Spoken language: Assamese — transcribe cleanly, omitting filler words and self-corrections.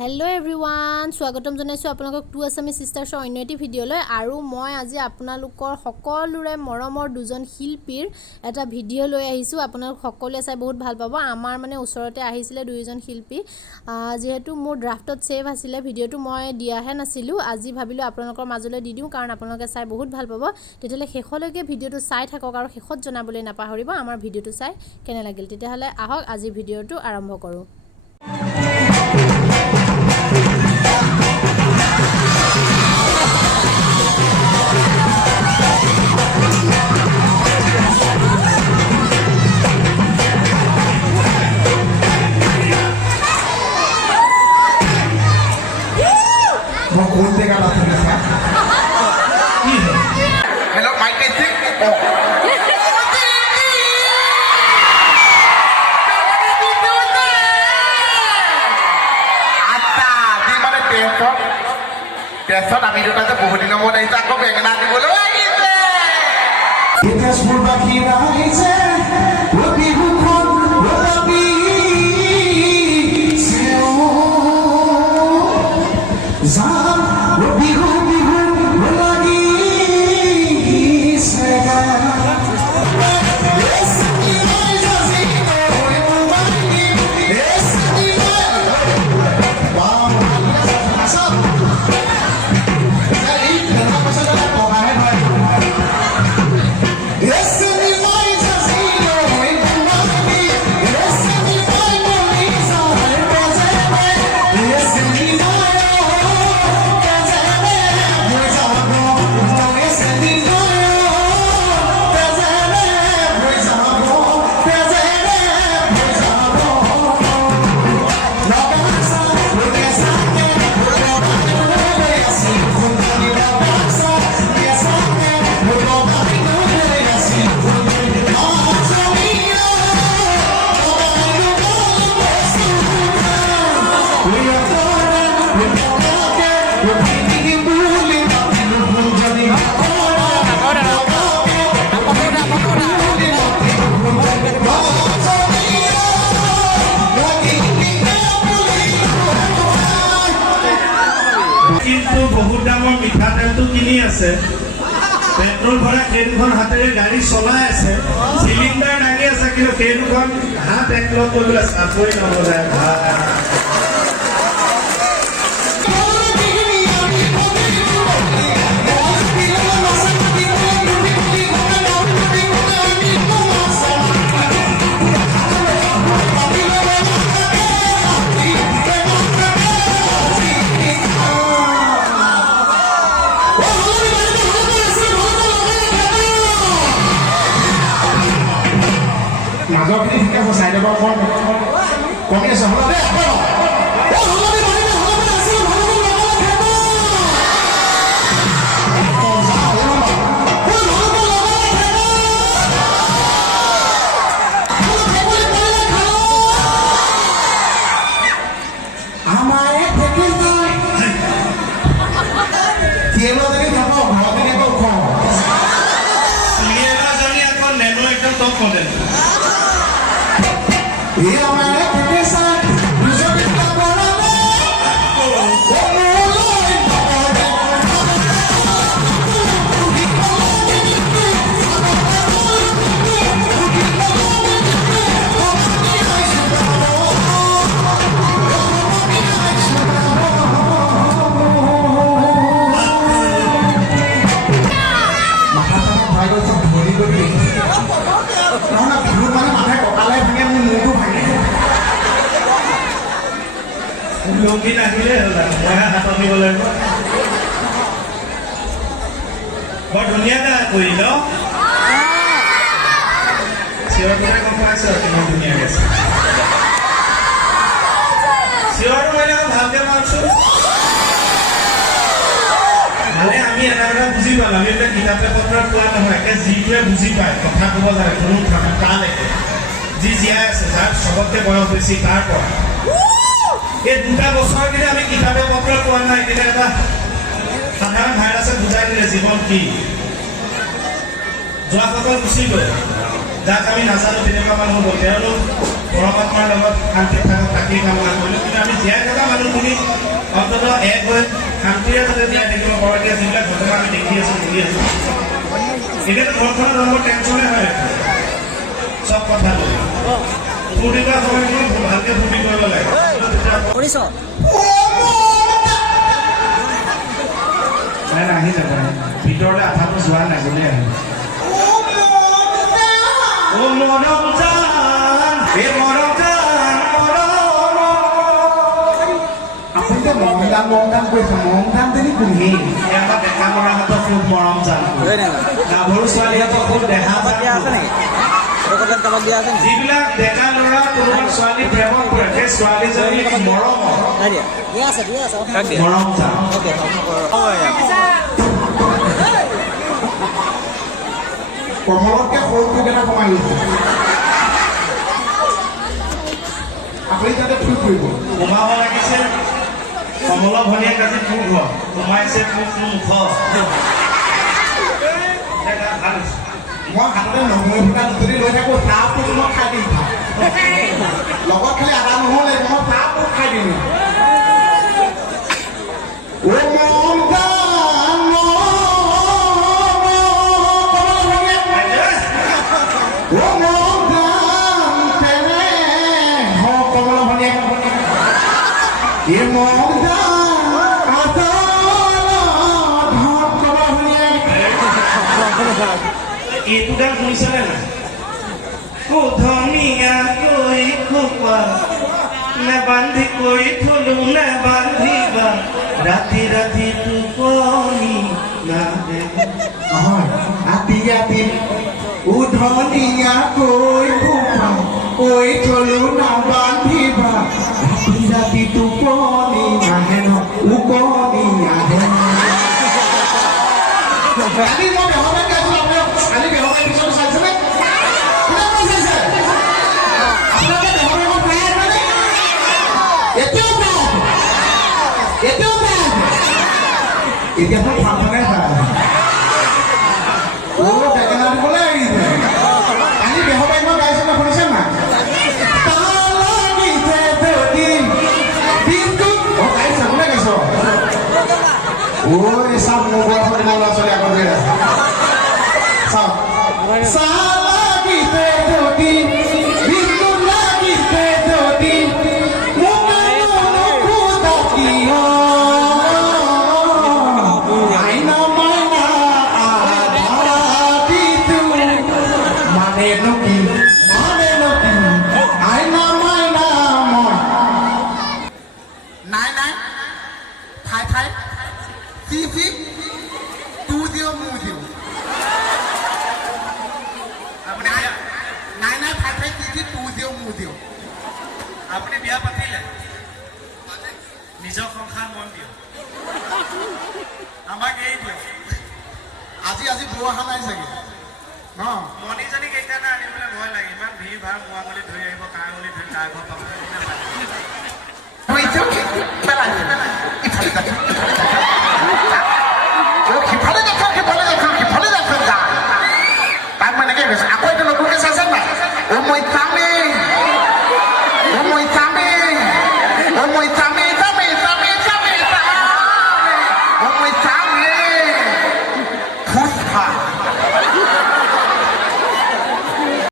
হেল্ল' এভৰিৱান, স্বাগতম জনাইছোঁ আপোনালোকক টু আছামিজ ছিষ্টাৰ্ছৰ অন্য এটি ভিডিঅ'লৈ। আৰু মই আজি আপোনালোকৰ সকলোৰে মৰমৰ দুজন শিল্পীৰ এটা ভিডিঅ' লৈ আহিছোঁ। আপোনালোক সকলোৱে চাই বহুত ভাল পাব। আমাৰ মানে ওচৰতে আহিছিলে দুইজন শিল্পী, যিহেতু মোৰ ড্ৰাফটত ছেভ আছিলে ভিডিঅ'টো, মই দিয়াহে নাছিলোঁ। আজি ভাবিলোঁ আপোনালোকৰ মাজলৈ দি দিওঁ, কাৰণ আপোনালোকে চাই বহুত ভাল পাব। তেতিয়াহ'লে শেষলৈকে ভিডিঅ'টো চাই থাকক আৰু শেষত জনাবলৈ নাপাহৰিব আমাৰ ভিডিঅ'টো চাই কেনে লাগিল। তেতিয়াহ'লে আহক আজি ভিডিঅ'টো আৰম্ভ কৰোঁ। Hello, mic testing. Tesot আমি দুটা যে বহুত দিনৰ মূৰত আহিছে, আকৌ বেঙেনা দিবলৈ আহিছে। কিন্তু বহুত দামৰ মিঠাতেলটো কিনি আছে, পেট্ৰল ভৰাই সেই দুখন হাতেৰে গাড়ী চলাই আছে, চিলিণ্ডাৰ দাঙি আছে, কিন্তু সেই দুখন হাত একলগ কৰিবলৈ চাকৰি নবজায়। মাজৰখিনি ঠিক আছে, চাইডৰ পৰা কমি আছে। লংগি নাহিলে মইহে হাতত নিব লাগিব। বৰ ধুনীয়াকৈ কৰি ন, চিঞৰ কথা গম পাইছ কিমান ধুনীয়া গৈছে। চিঞৰটো মানে ভালকে মাৰছোঁ মানে আমি এটা কথা বুজি পাম। আমি এতিয়া কিতাপে পত্ৰত কোৱা নহয়, একে যিটোৱে বুজি পায়, কথা ক'ব জানে, কোনো তালৈকে যি জীয়াই আছে, যাৰ চবতকে বয়স বেছি, তাৰ পৰা এই দুটা বছৰ কিন্তু আমি কিতাপে পত্ৰ পোৱা নাই। কিন্তু এটা সাধাৰণ ভাইৰাছে বুজাই দিলে জীৱন কি। যোৱাসকল গুচি গ'ল, যাক আমি নাজানো তেনেকুৱা মানুহ হ'ব। তেওঁলোক পৰমাত্মাৰ লগত শান্তিত থাকক তাকেই কামনা কৰিলোঁ। কিন্তু আমি জীয়াই থকা মানুহখিনি অন্ততঃ এক হৈ শান্তিৰে যাতে জীয়াই থাকিব পাৰোঁ। এতিয়া যিবিলাক ঘটনা আমি দেখি আছোঁ শুনি আছোঁ, এতিয়াতো ঘৰখনৰ নম্বৰ টেনশ্যনে হৈ আছে চব কথা লৈ। ফূৰ্তি কৰা সময়খিনি ভালকৈ ফূৰ্তি কৰিব লাগে। নাই আহি যাব, ভিতৰলৈ আধাটো যোৱা নাই বুলি আহি আপুনিতো মৰম কৈছে, মৰম যদি কুহি আমাৰ ডেকা ল'ৰাহঁতৰ খুব মৰম জান, গাভৰু ছোৱালীহঁতৰ খুব দেহা যিবিলাক ডেকা ল'ৰা কোনোবা ছোৱালী প্ৰেমত কৰে, সেই ছোৱালীজনী মৰম জান। কমলতকৈ সৰু কেইটা কমাই লৈছে। আপুনি যাতে ঠিক কৰিব সোমাব লাগিছিল কমলৰ ভনীয়েক আজি তোৰ ঘৰ সোমাইছে তোৰ মুখ। মই হাততে নহৰু ফুটা যদি লৈ থাকোঁ চাহ পোক মই খাই দিম। লগত খালি আদা নহৰু লাগিব, মই চাহ পোক খাই দিম। এইটো গান শুনিছেনে নাই? ধুনীয়াকৈ খোপা নেবান্ধি কৰি থলো নেবান্ধিবা ৰাতি ৰাতি টোপনি নাহে। ৰাতি ৰাতি উধনীয়াকৈ খোপা কৈ থলো নাবান্ধিবা ৰাতি ৰাতি টোপনি নাহে ন উকনি আহে। আজি মই বেহবাই গাইছোঁ, আপোনাক আজি বেহবাই পিছতো চাইছেনে? কোনে কোনে চাইছে? আপোনালোকে বেহবাই মই পাই আছেনে? এতিয়াও পাই আছে, এতিয়াও পাই আছে। এতিয়াতো ফাংচনে চাই আছে। বেকেনা দিবলৈ আহিছে। আজি বেহবাই মই গাইছোঁ, শুনিছে নাই? গাইছে কোনে গাইছ? চাওক মোৰ বয়সত ইমান ল'ৰা ছোৱালী আগত গৈ আছে। চাওক লাগিছে যদি বিদ্যুৎ লাগিছে যদি আইনা মাইনা মানে নকি আইনা মাইনা মই নাই নাই ঠাই ঠাই চি তু দিও মু দিও আপুনি নাই নাই ঠাই ঠাই চি তু দিও মু দিও। আপুনি বিয়া পাতিলে নিজৰ সংসাৰ মন দিয়ক, আমাক এইটোৱে। আজি আজি বৌ অহা নাই চাগে ন? মণিজনীক এইকাৰণে আনিবলৈ ভয় লাগে, ইমান ভিৰ ভাৰ মোৱাঙলী ধৰি আহিব, কাঙলী ধৰি তাৰ ঘৰ পাব। তাক মানে কি কৈছে আকৌ এইটো নতুনকৈ চাইছে নাই? মই কামে